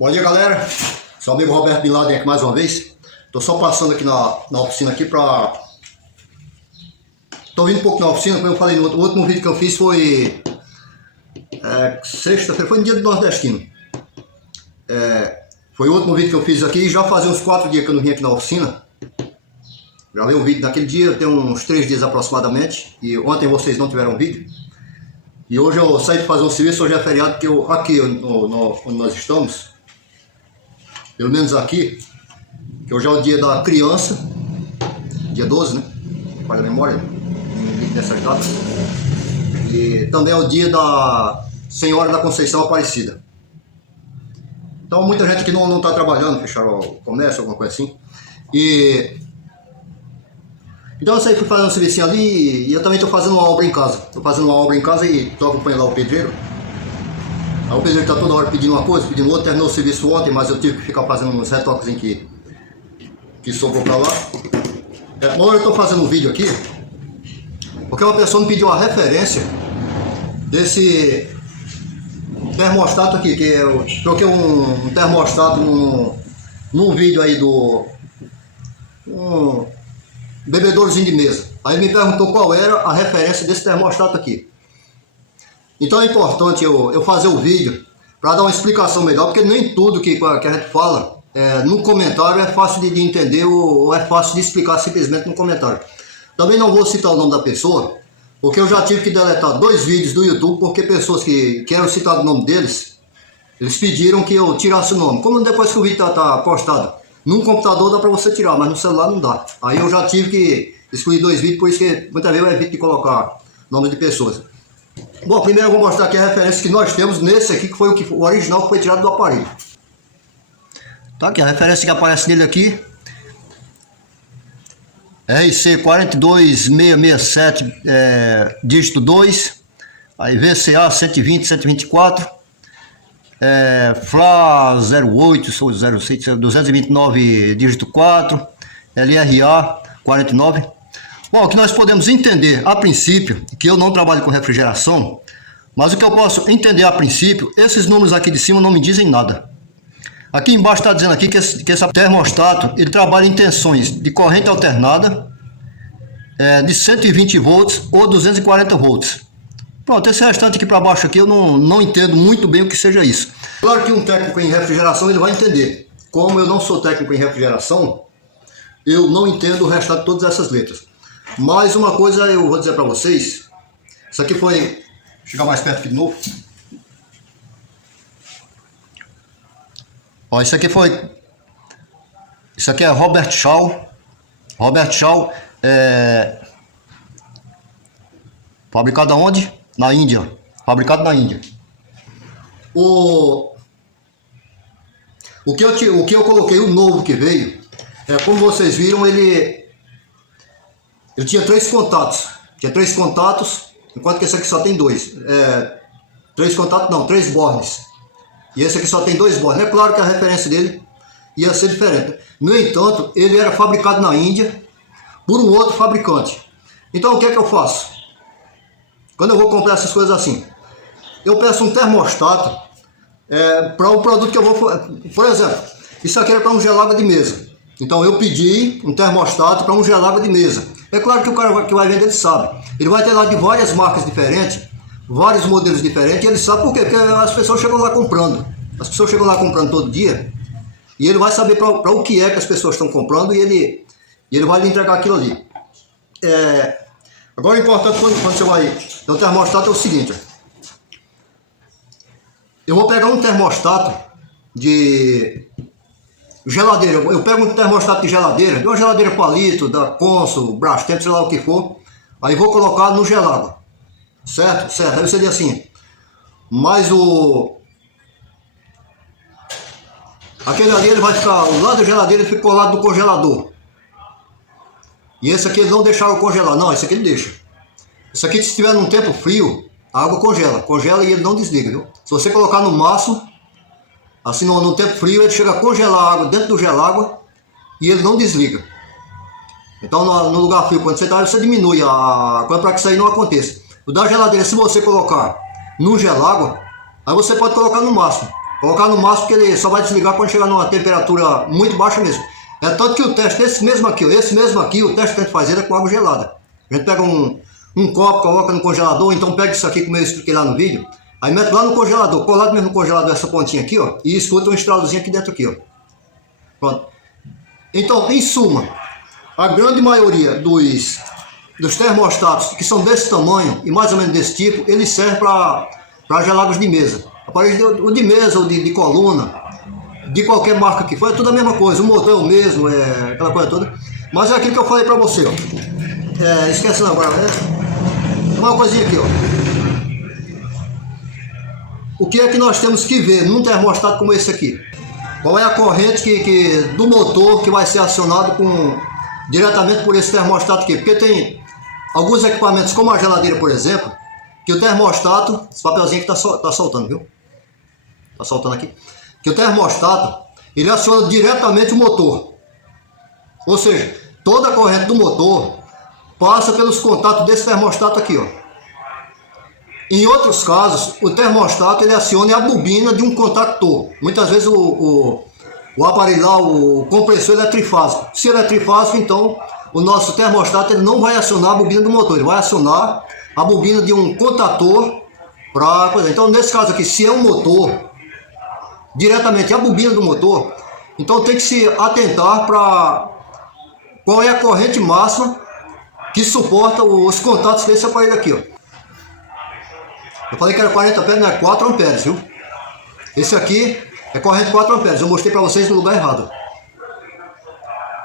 Bom dia, galera. Seu amigo Roberto Bin Laden aqui mais uma vez. Tô só passando aqui na oficina aqui pra... Tô vindo um pouco na oficina, como eu falei no último vídeo que eu fiz foi... sexta-feira, foi no dia do nordestino. Foi o último vídeo que eu fiz aqui, já fazia uns 4 dias que eu não vim aqui na oficina. Gravei um vídeo naquele dia, tem uns 3 dias aproximadamente. E ontem vocês não tiveram vídeo. E hoje eu saí de fazer um serviço, hoje é feriado, porque aqui onde nós estamos, pelo menos aqui, que hoje é o dia da criança, dia 12, né? Para a memória, nessas datas. E também é o dia da Senhora da Conceição Aparecida. Então muita gente que não está trabalhando, fecharam o comércio, alguma coisa assim. Então eu saí, fui fazer um serviço ali e eu também estou fazendo uma obra em casa. Estou fazendo uma obra em casa e estou acompanhando lá o pedreiro. Aí o pedreiro está toda hora pedindo uma coisa, pedindo outra. Terminou o serviço ontem, mas eu tive que ficar fazendo uns retoques que sobrou para lá. Agora eu estou fazendo um vídeo aqui, porque uma pessoa me pediu uma referência desse termostato aqui, que eu troquei um termostato num vídeo aí do... bebedorzinho de mesa. Aí ele me perguntou qual era a referência desse termostato aqui. Então é importante eu fazer o vídeo para dar uma explicação melhor, porque nem tudo que a gente fala no comentário é fácil de entender ou é fácil de explicar simplesmente no comentário. Também não vou citar o nome da pessoa, porque eu já tive que deletar 2 vídeos do YouTube, porque pessoas que eram citadas o nome deles, eles pediram que eu tirasse o nome. Como depois que o vídeo tá postado num computador dá para você tirar, mas no celular não dá. Aí eu já tive que excluir 2 vídeos, por isso que muitas vezes eu evito de colocar nomes de pessoas. Bom, primeiro eu vou mostrar aqui a referência que nós temos nesse aqui, que foi o original que foi tirado do aparelho. Tá aqui, a referência que aparece nele aqui. RC 42667, dígito 2. Aí VCA 120, 124. FLA 08, 06, 229, dígito 4, LRA 49. Bom, o que nós podemos entender a princípio, que eu não trabalho com refrigeração, mas o que eu posso entender a princípio, esses números aqui de cima não me dizem nada. Aqui embaixo está dizendo aqui que esse termostato, ele trabalha em tensões de corrente alternada, de 120 volts ou 240 volts. Pronto, esse restante aqui para baixo aqui eu não entendo muito bem o que seja isso. Claro que um técnico em refrigeração ele vai entender. Como eu não sou técnico em refrigeração, eu não entendo o restante de todas essas letras. Mas uma coisa eu vou dizer para vocês. Isso aqui foi... Vou chegar mais perto aqui de novo. Ó, isso aqui foi... Isso aqui é Robert Shaw. Robert Shaw fabricado aonde? Na Índia. Fabricado na Índia. O que eu coloquei, o novo que veio, como vocês viram, ele tinha 3 contatos. Tinha 3 contatos, enquanto que esse aqui só tem 2. 3 contatos não, 3 bornes. E esse aqui só tem 2 bornes. É claro que a referência dele ia ser diferente. No entanto, ele era fabricado na Índia por um outro fabricante. Então o que é que eu faço? Quando eu vou comprar essas coisas assim, eu peço um termostato para o produto que eu vou... Por exemplo, isso aqui era para um gelágua de mesa. Então eu pedi um termostato para um gelágua de mesa. É claro que o cara que vai vender ele sabe. Ele vai ter lá de várias marcas diferentes, vários modelos diferentes, e ele sabe por quê? Porque as pessoas chegam lá comprando. As pessoas chegam lá comprando todo dia, e ele vai saber para o que é que as pessoas estão comprando, e ele vai lhe entregar aquilo ali. Agora o importante quando você vai no termostato é o seguinte. Eu vou pegar um termostato de geladeira. Eu pego um termostato de geladeira, de uma geladeira palito, da Consul, Brastemp, sei lá o que for. Aí vou colocar no gelágua. Certo? Certo. Aí você diz assim. Mas aquele ali ele vai ficar, o lado da geladeira ele fica ao lado do congelador. E esse aqui eles não deixaram congelar. Não, esse aqui ele deixa. Esse aqui, se estiver num tempo frio, a água congela. Congela e ele não desliga, viu? Se você colocar no máximo, assim no tempo frio, ele chega a congelar a água dentro do gelágua e ele não desliga. Então no lugar frio, quando você está, você diminui para que isso aí não aconteça. O da geladeira, se você colocar no gelágua, aí você pode colocar no máximo. Colocar no máximo, porque ele só vai desligar quando chegar numa temperatura muito baixa mesmo. É tanto que o teste, esse mesmo aqui, o teste que a gente fazer é com água gelada. A gente pega um copo, coloca no congelador, então pega isso aqui como eu expliquei lá no vídeo, aí mete lá no congelador, colado mesmo no congelador, essa pontinha aqui, ó, e escuta um estralozinho aqui dentro aqui, ó. Pronto. Então, em suma, a grande maioria dos termostatos que são desse tamanho e mais ou menos desse tipo, eles servem para gelados de mesa. O de mesa ou de coluna, de qualquer marca que for, é tudo a mesma coisa. O motor é o mesmo, é aquela coisa toda. Mas é aquilo que eu falei para você, ó. Esquece não agora, uma coisinha aqui, ó. O que é que nós temos que ver num termostato como esse aqui? Qual é a corrente do motor que vai ser acionado diretamente por esse termostato aqui? Porque tem alguns equipamentos, como a geladeira, por exemplo, que o termostato, esse papelzinho que tá soltando, viu? Tá soltando aqui. Que o termostato, ele aciona diretamente o motor. Ou seja, toda a corrente do motor passa pelos contatos desse termostato aqui, ó. Em outros casos, o termostato ele aciona a bobina de um contactor. Muitas vezes o aparelho lá, o compressor, ele é trifásico. Se ele é trifásico, então o nosso termostato ele não vai acionar a bobina do motor, ele vai acionar a bobina de um contator para. Então, nesse caso aqui, se é um motor, diretamente a bobina do motor, então tem que se atentar para qual é a corrente máxima que suporta os contatos desse aparelho aqui, ó. Eu falei que era 40 amperes, não é 4 amperes, viu? Esse aqui é corrente 4 amperes, eu mostrei para vocês no lugar errado.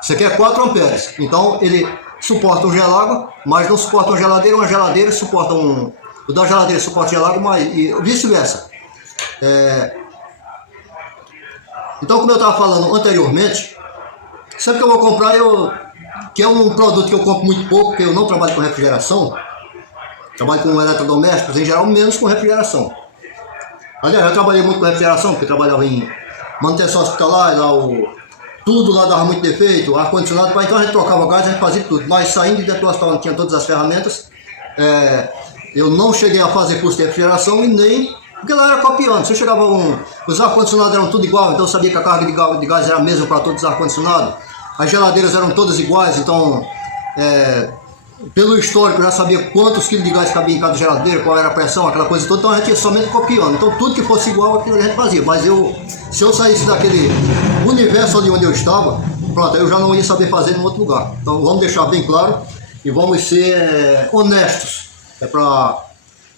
Esse aqui é 4 amperes, então ele suporta um gelágua, mas não suporta uma geladeira suporta o da geladeira suporta gelágua, mas e vice-versa. Então, como eu estava falando anteriormente, sempre que eu vou comprar, que é um produto que eu compro muito pouco, porque eu não trabalho com refrigeração, trabalho com eletrodomésticos, em geral, menos com refrigeração. Aliás, eu trabalhei muito com refrigeração, porque eu trabalhava em manutenção hospitalar, tudo lá dava muito defeito, ar-condicionado, então a gente trocava gás, a gente fazia tudo. Mas saindo de dentro do hospital, tinha todas as ferramentas, eu não cheguei a fazer curso de refrigeração e nem... Porque lá era copiando, você chegava os ar-condicionados eram tudo igual, então eu sabia que a carga de gás era a mesma para todos os ar-condicionados. As geladeiras eram todas iguais, então pelo histórico eu já sabia quantos quilos de gás cabia em cada geladeira, qual era a pressão, aquela coisa toda, então a gente ia somente copiando. Então tudo que fosse igual aquilo a gente fazia, mas se eu saísse daquele universo ali onde eu estava, pronto, eu já não ia saber fazer em outro lugar. Então vamos deixar bem claro e vamos ser honestos.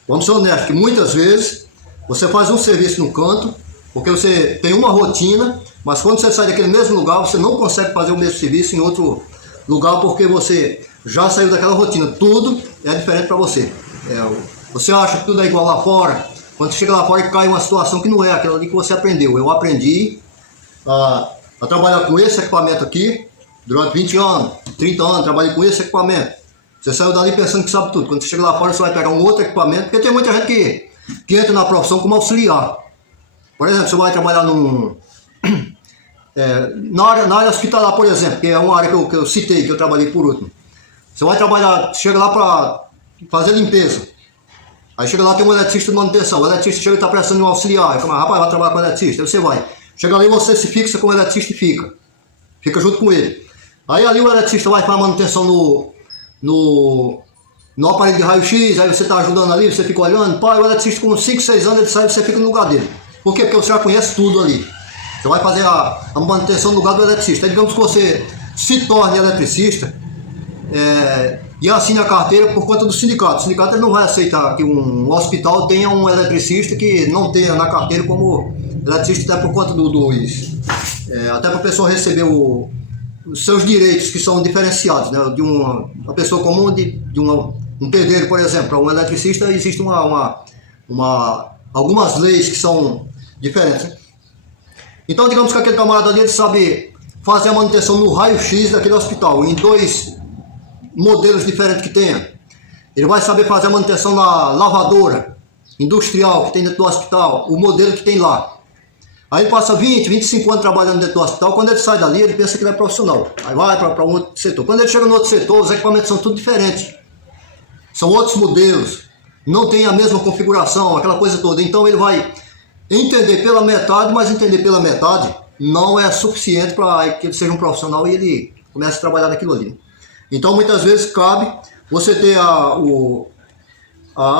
Vamos ser honestos, que muitas vezes você faz um serviço no canto, porque você tem uma rotina, mas quando você sai daquele mesmo lugar, você não consegue fazer o mesmo serviço em outro lugar, porque você já saiu daquela rotina. Tudo é diferente para você. Você acha que tudo é igual lá fora, quando você chega lá fora e cai uma situação que não é aquela ali que você aprendeu. Eu aprendi a trabalhar com esse equipamento aqui, durante 20 anos, 30 anos, trabalhei com esse equipamento. Você saiu dali pensando que sabe tudo. Quando você chega lá fora, você vai pegar um outro equipamento, porque tem muita gente que entra na profissão como auxiliar. Por exemplo, você vai trabalhar na área hospitalar, por exemplo, que é uma área que eu citei, que eu trabalhei por último. Você vai trabalhar, chega lá para fazer limpeza. Aí chega lá, tem um eletricista de manutenção. O eletricista chega e está precisando de um auxiliar. Aí, rapaz, vai trabalhar com o eletricista. Aí você vai. Chega ali, você se fixa com o eletricista e fica junto com ele. Aí ali o eletricista vai fazer manutenção no aparelho de raio-x, aí você está ajudando ali, você fica olhando, o eletricista com 5, 6 anos, ele sai e você fica no lugar dele. Por quê? Porque você já conhece tudo ali. Você vai fazer a manutenção no lugar do eletricista. Aí, digamos que você se torne eletricista e assine a carteira por conta do sindicato. O sindicato ele não vai aceitar que um hospital tenha um eletricista que não tenha na carteira como eletricista, até por conta até para a pessoa receber os seus direitos que são diferenciados, né? De uma pessoa comum, de um pedreiro, por exemplo. Para um eletricista existe algumas leis que são diferentes, né? Então, digamos que aquele camarada ali ele sabe fazer a manutenção no raio-x daquele hospital, em 2 modelos diferentes que tenha. Ele vai saber fazer a manutenção na lavadora industrial que tem dentro do hospital, o modelo que tem lá. Aí ele passa 20, 25 anos trabalhando dentro do hospital. Quando ele sai dali, ele pensa que ele é profissional. Aí vai para um outro setor. Quando ele chega no outro setor, os equipamentos são tudo diferentes. São outros modelos. Não tem a mesma configuração, aquela coisa toda. Então ele vai entender pela metade, mas entender pela metade não é suficiente para que ele seja um profissional e ele comece a trabalhar naquilo ali. Então, muitas vezes, cabe você ter a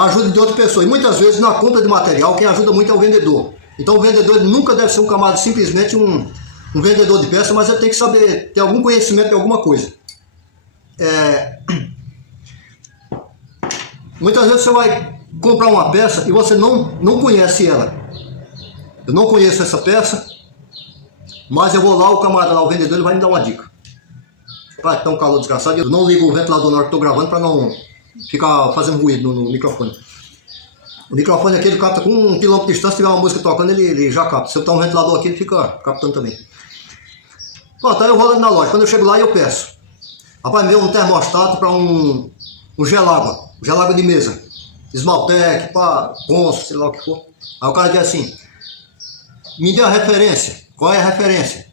ajuda de outra pessoa. E muitas vezes, na compra de material, quem ajuda muito é o vendedor. Então, o vendedor nunca deve ser um camarada, simplesmente um vendedor de peça, mas ele tem que saber, ter algum conhecimento de alguma coisa. Muitas vezes você vai comprar uma peça e você não conhece ela. Eu não conheço essa peça, mas eu vou lá, o camarada lá, o vendedor, ele vai me dar uma dica. Para que tá um calor desgraçado, eu não ligo o ventilador na hora que estou gravando para não ficar fazendo ruído no microfone. O microfone aqui ele capta com 1 km de distância, se tiver uma música tocando, ele já capta. Se eu botar um ventilador aqui, ele fica captando também. Pronto, aí eu vou lá na loja. Quando eu chego lá, eu peço. Rapaz, me deu um termostato para um gelágua de mesa. Esmaltec, Consul, sei lá o que for. Aí o cara diz assim, me dê a referência. Qual é a referência?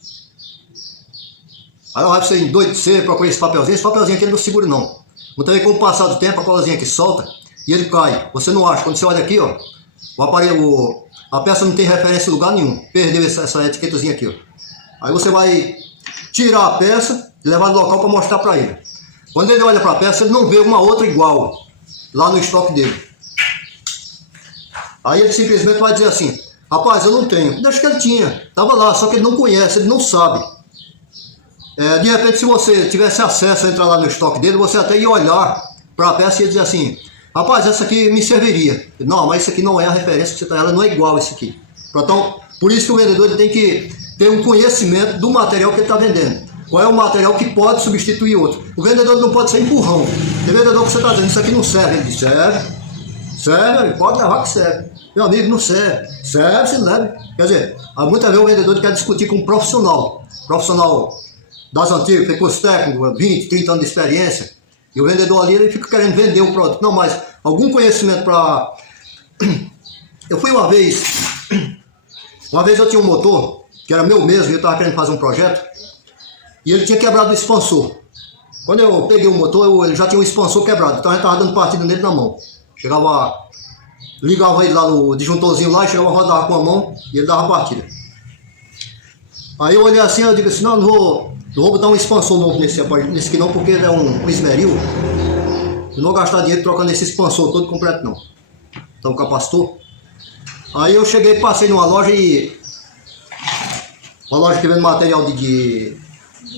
Aí eu vai pra você endoidecer, procurar esse papelzinho. Esse papelzinho aqui ele não segura não. Muitas vezes com o passar do tempo, a colazinha aqui solta e ele cai. Você não acha. Quando você olha aqui, ó, o aparelho, a peça não tem referência em lugar nenhum. Perdeu essa etiquetazinha aqui, ó. Aí você vai tirar a peça e levar no local para mostrar para ele. Quando ele olha para a peça, ele não vê uma outra igual lá no estoque dele. Aí ele simplesmente vai dizer assim, rapaz, eu não tenho. Deixa que ele tinha. Estava lá, só que ele não conhece, ele não sabe. De repente, se você tivesse acesso a entrar lá no estoque dele, você até ia olhar para a peça e ia dizer assim, rapaz, essa aqui me serviria. Não, mas isso aqui não é a referência que você está, ela não é igual a esse aqui. Então, por isso que o vendedor ele tem que ter um conhecimento do material que ele está vendendo. Qual é o material que pode substituir outro. O vendedor não pode ser empurrão. Tem vendedor que você está dizendo, isso aqui não serve. Ele diz, serve, pode levar que serve. Meu amigo, não serve. Serve, se leve. Quer dizer, muitas vezes o vendedor quer discutir com um profissional das antigas, tem curso técnico, 20, 30 anos de experiência, e o vendedor ali ele fica querendo vender o produto. Não, mas algum conhecimento para... Eu fui uma vez eu tinha um motor, que era meu mesmo, e eu estava querendo fazer um projeto, e ele tinha quebrado o expansor. Quando eu peguei o motor, ele já tinha o expansor quebrado, então a gente estava dando partida nele na mão. Ligava ele lá no disjuntorzinho lá, e chegava a rodar com a mão, e ele dava partida. Aí eu olhei assim, eu digo assim, não vou botar um expansor novo nesse aqui não, porque ele é um esmeril. Eu não vou gastar dinheiro trocando esse expansor todo completo não. Então capacitor. Aí eu cheguei, passei numa loja uma loja que vende material de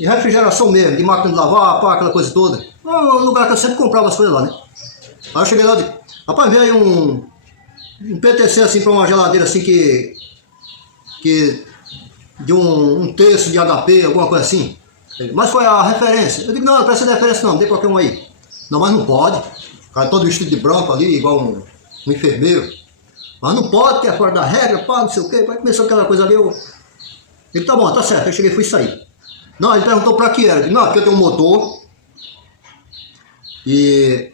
refrigeração mesmo, de máquina de lavar, aquela coisa toda. Um lugar que eu sempre comprava as coisas lá, né? Aí eu cheguei lá e disse, rapaz, veio aí um PTC assim para uma geladeira assim que de um terço de HP, alguma coisa assim. Mas foi a referência. Eu digo, não precisa de referência não, tem qualquer um aí. Não, mas não pode. O cara todo vestido de branco ali, igual um enfermeiro. Mas não pode, que é fora da regra, não sei o quê. Aí começou aquela coisa ali, eu digo, tá bom, tá certo. Eu cheguei e fui sair. Não, ele perguntou pra que era. Eu digo, não, porque eu tenho um motor. E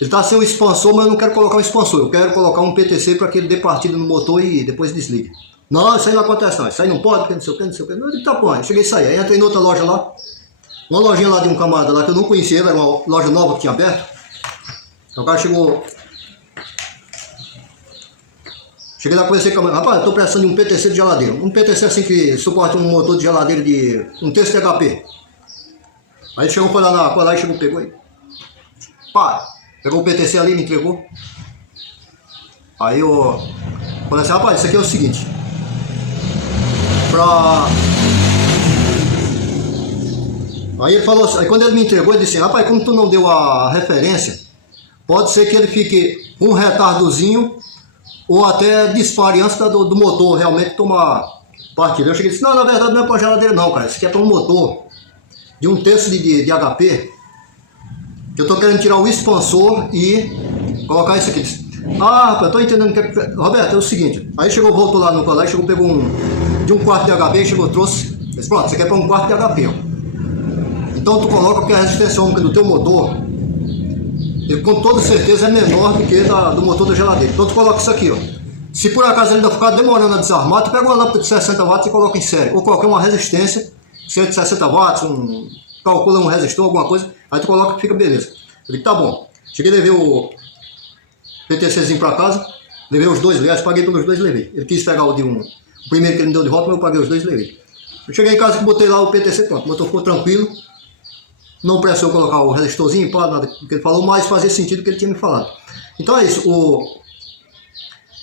ele tá sem o expansor, mas eu não quero colocar um expansor. Eu quero colocar um PTC para que ele dê partida no motor e depois desligue. Não, isso aí não acontece não, isso aí não pode, porque não sei o que, não sei o que. Eu digo, tá bom, eu cheguei a sair. Aí entrei em outra loja lá, uma lojinha lá de um camarada lá que eu não conhecia, era uma loja nova que tinha aberto. O cara chegou. Cheguei lá, conversei com a rapaz, eu tô precisando de um PTC de geladeira. Um PTC assim que suporta um motor de geladeira de um terço de HP. Aí ele chegou, foi lá e chegou, pegou aí. Pegou o PTC ali, me entregou. Aí eu falei assim, rapaz, isso aqui é o seguinte. Aí ele falou assim, aí quando ele me entregou, ele disse assim, rapaz, como tu não deu a referência, pode ser que ele fique com um retardozinho ou até dispare antes do motor realmente tomar partida. Eu cheguei e disse, não, na verdade não é para geladeira não, cara, isso aqui é para um motor de um terço de HP, que eu tô querendo tirar o expansor e colocar isso aqui. Rapaz, eu tô entendendo que... Roberto, é o seguinte, aí voltou lá no colégio, pegou de um quarto de HP, trouxe, disse, pronto, isso aqui é para um quarto de HP, ó. Então tu coloca porque a resistência ômica do teu motor, ele com toda certeza é menor do que do motor da geladeira. Então tu coloca isso aqui, ó. Se por acaso ele ainda ficar demorando a desarmar, tu pega uma lâmpada de 60 watts e coloca em série. Ou qualquer uma resistência, seja de 60 watts, calcula um resistor, alguma coisa, aí tu coloca e fica beleza. Eu digo, tá bom. Cheguei a levar o PTCzinho pra casa, Levei os dois, aliás, paguei pelos dois e levei. Ele quis pegar o primeiro que ele me deu de volta, mas eu paguei os dois e levei. Eu cheguei em casa e botei lá o PTC, pronto, o motor ficou tranquilo. Não precisou colocar o resistorzinho, pá, nada que ele falou, mas fazia sentido o que ele tinha me falado. Então é isso,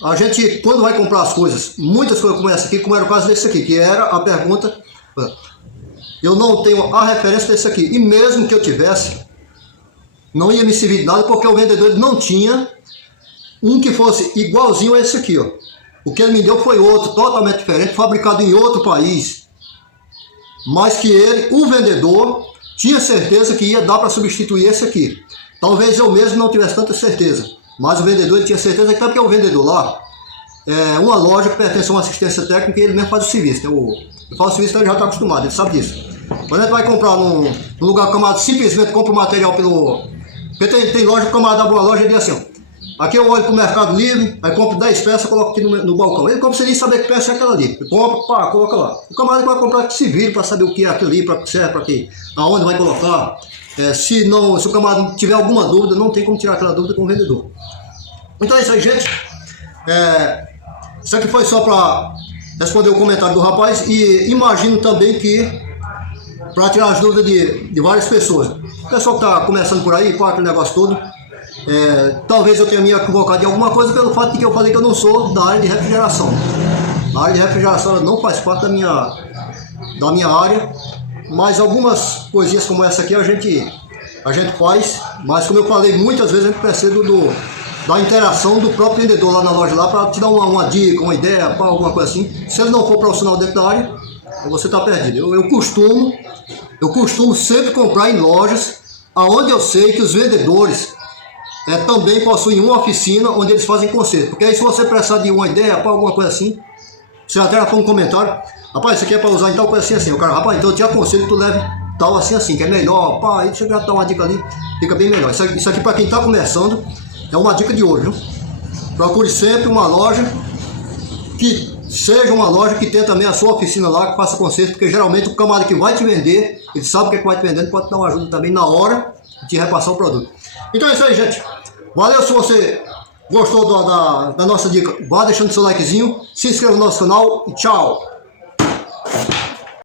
a gente, quando vai comprar as coisas, muitas coisas como essa aqui, como era o caso desse aqui, que era a pergunta, eu não tenho a referência desse aqui, e mesmo que eu tivesse, não ia me servir de nada, porque o vendedor não tinha um que fosse igualzinho a esse aqui, ó. O que ele me deu foi outro, totalmente diferente, fabricado em outro país, mas que ele, o vendedor, tinha certeza que ia dar para substituir esse aqui. Talvez eu mesmo não tivesse tanta certeza, mas o vendedor ele tinha certeza, que porque o vendedor lá é uma loja que pertence a uma assistência técnica e ele mesmo faz o serviço. Eu faço o serviço, então ele já está acostumado, ele sabe disso. Quando a gente vai comprar num lugar que o camarada simplesmente compra o material porque tem loja que o camarada abre uma loja e diz assim, ó, aqui eu olho para o Mercado Livre, aí compro 10 peças, coloco aqui no balcão. Ele compra sem nem saber que peça é aquela ali. Ele compra, pá, coloca lá. O camarada vai comprar que se vire para saber o que é aquilo ali, para que serve, para quê, aonde vai colocar. Se o camarada tiver alguma dúvida, não tem como tirar aquela dúvida com o vendedor. Então é isso aí, gente. Isso aqui foi só para responder o comentário do rapaz e imagino também que para tirar as dúvidas de várias pessoas. O pessoal que está começando por aí, com aquele negócio todo, talvez eu tenha me equivocado em alguma coisa pelo fato de que eu falei que eu não sou da área de refrigeração. A área de refrigeração não faz parte da minha área, mas algumas coisinhas como essa aqui a gente faz, mas como eu falei, muitas vezes a gente precisa da interação do próprio vendedor lá na loja lá para te dar uma dica, uma ideia, alguma coisa assim. Se ele não for profissional dentro da área, você está perdido. Eu costumo sempre comprar em lojas onde eu sei que os vendedores também possuem uma oficina onde eles fazem conserto. Porque aí se você precisar de uma ideia, alguma coisa assim, você até faz um comentário, rapaz, isso aqui é para usar em tal coisa assim. O cara, rapaz, então eu te aconselho que tu leve tal assim, que é melhor, pá, aí você já dá uma dica ali, fica bem melhor. Isso aqui para quem está começando é uma dica de ouro, viu? Procure sempre uma loja que seja uma loja que tenha também a sua oficina lá, que faça conserto, porque geralmente o camarada que vai te vender, ele sabe o que vai te vendendo, pode dar uma ajuda também na hora de te repassar o produto. Então é isso aí, gente. Valeu, se você gostou da nossa dica, vá deixando seu likezinho, se inscreva no nosso canal e tchau!